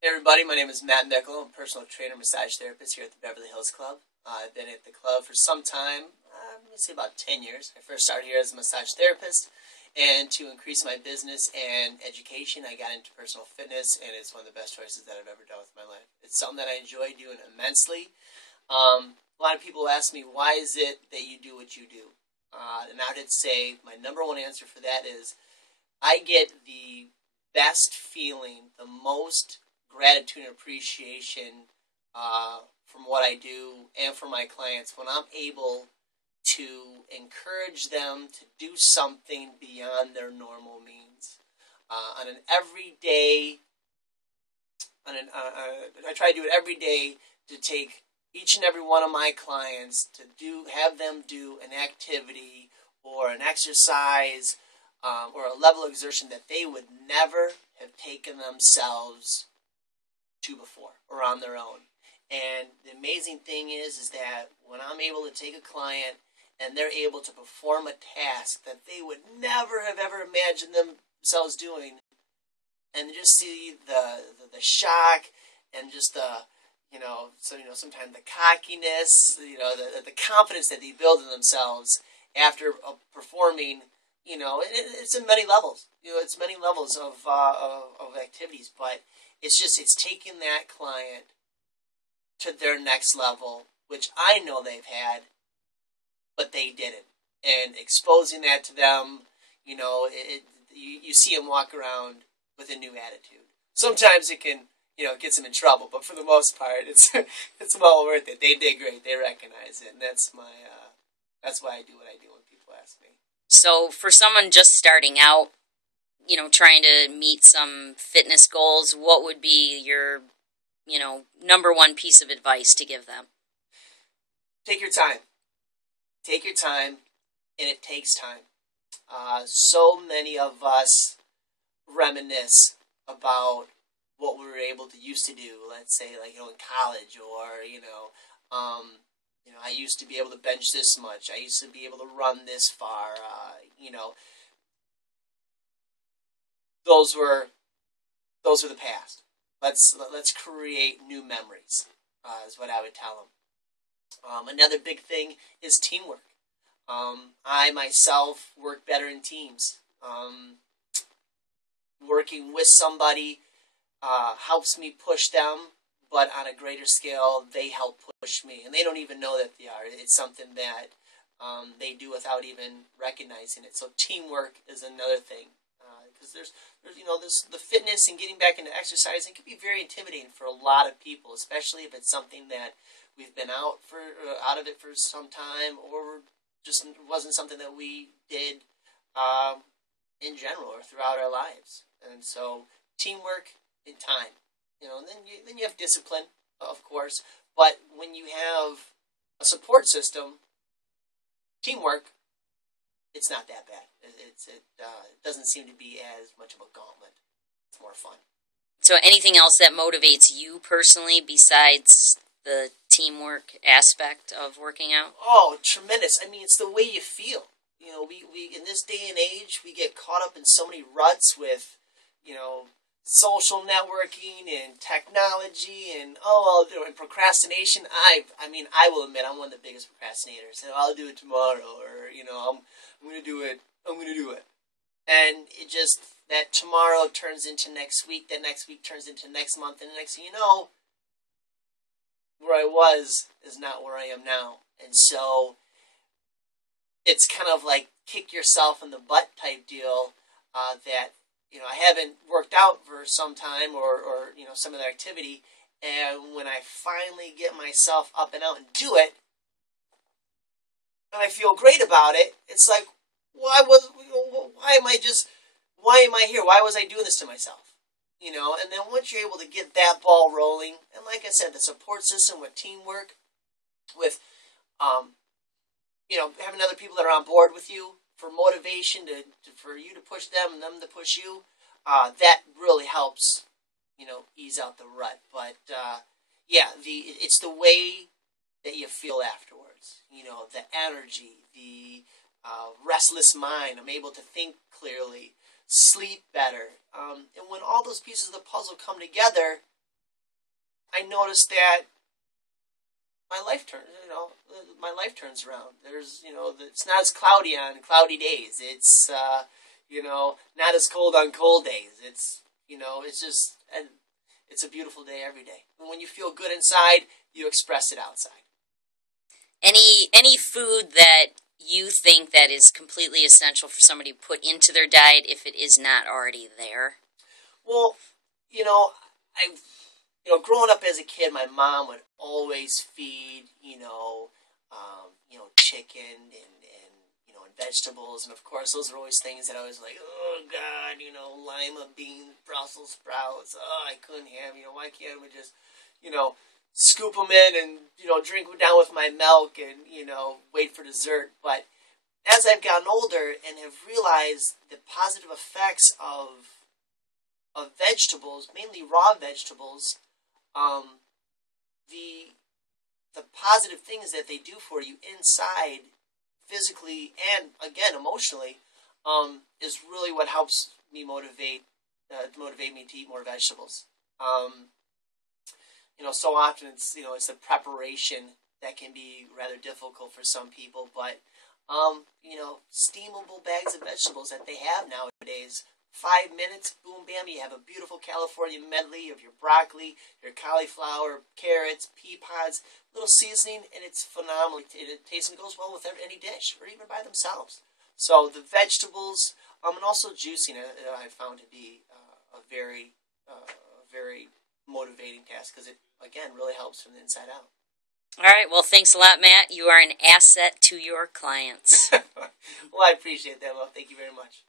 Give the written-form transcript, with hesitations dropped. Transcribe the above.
Hey everybody, my name is Matt Mickel. I'm a personal trainer, massage therapist here at the Beverly Hills Club. I've been at the club for some time, let me say about 10 years. I first started here as a massage therapist, and to increase my business and education, I got into personal fitness, and it's one of the best choices that I've ever done with my life. It's something that I enjoy doing immensely. A lot of people ask me, why is it that you do what you do? And I would say my number one answer for that is I get the best feeling, the most gratitude and appreciation from what I do and for my clients when I'm able to encourage them to do something beyond their normal means. On an everyday, I try to do it every day to take each and every one of my clients to have them do an activity or an exercise or a level of exertion that they would never have taken themselves to before or on their own. And the amazing thing is that when I'm able to take a client and they're able to perform a task that they would never have ever imagined themselves doing, and just see the shock and just the sometimes the cockiness, the confidence that they build in themselves after performing. It's in many levels. It's many levels of activities, but it's taking that client to their next level, which I know they've had, but they didn't. And exposing that to them, you see them walk around with a new attitude. Sometimes it can, get them in trouble, but for the most part, it's well worth it. They did great. They recognize it, and that's why I do what I do when people ask me. So for someone just starting out, trying to meet some fitness goals, what would be your, number one piece of advice to give them? Take your time. Take your time, and it takes time. So many of us reminisce about what we were able to used to do. Let's say, in college, or I used to be able to bench this much. I used to be able to run this far. Those were the past. Let's create new memories. Is what I would tell them. Another big thing is teamwork. I myself work better in teams. Working with somebody helps me push them, but on a greater scale, they help push me, and they don't even know that they are. It's something that they do without even recognizing it. So teamwork is another thing, because there's the fitness and getting back into exercising can be very intimidating for a lot of people, especially if it's something that we've been out of it for some time, or just wasn't something that we did in general or throughout our lives. And so teamwork and time, and then you have discipline, of course. But when you have a support system, teamwork, it's not that bad. It doesn't seem to be as much of a gauntlet. It's more fun. So anything else that motivates you personally besides the teamwork aspect of working out? Oh, tremendous. I mean, it's the way you feel. We in this day and age, we get caught up in so many ruts with, social networking and technology and and procrastination. I will admit I'm one of the biggest procrastinators. I'll do it tomorrow, or I'm going to do it. I'm going to do it, and it just that tomorrow turns into next week. That next week turns into next month, and the next thing you know, where I was is not where I am now, and so it's kind of like kick yourself in the butt type deal. That I haven't worked out for some time, or some other activity, and when I finally get myself up and out and do it, and I feel great about it, it's like, why am I here? Why was I doing this to myself? And then once you're able to get that ball rolling, and like I said, the support system with teamwork, with having other people that are on board with you for motivation for you to push them and them to push you, that really helps, ease out the rut. But it's the way that you feel afterwards. The energy, the restless mind. I'm able to think clearly, sleep better, and when all those pieces of the puzzle come together, I noticed that my life turns around. There's, it's not as cloudy on cloudy days. It's, not as cold on cold days. It's, it's just, and it's a beautiful day every day. And when you feel good inside, you express it outside. Any food that you think that is completely essential for somebody to put into their diet if it is not already there? Well, I growing up as a kid, my mom would always feed, chicken and vegetables, and of course, those are always things that I was like, oh God, lima beans, Brussels sprouts. Oh, I couldn't have, why can't we just, scoop them in and drink them down with my milk and wait for dessert? But as I've gotten older and have realized the positive effects of vegetables, mainly raw vegetables, the positive things that they do for you inside, physically and again emotionally, is really what helps me motivate me to eat more vegetables. So often it's the preparation that can be rather difficult for some people, but steamable bags of vegetables that they have nowadays. 5 minutes, boom, bam, you have a beautiful California medley of your broccoli, your cauliflower, carrots, pea pods, little seasoning, and it's phenomenal. It tastes and goes well with any dish, or even by themselves. So the vegetables, and also juicing, I found to be a very motivating task, because it, again, really helps from the inside out. All right, well, thanks a lot, Matt. You are an asset to your clients. Well, I appreciate that. Well, thank you very much.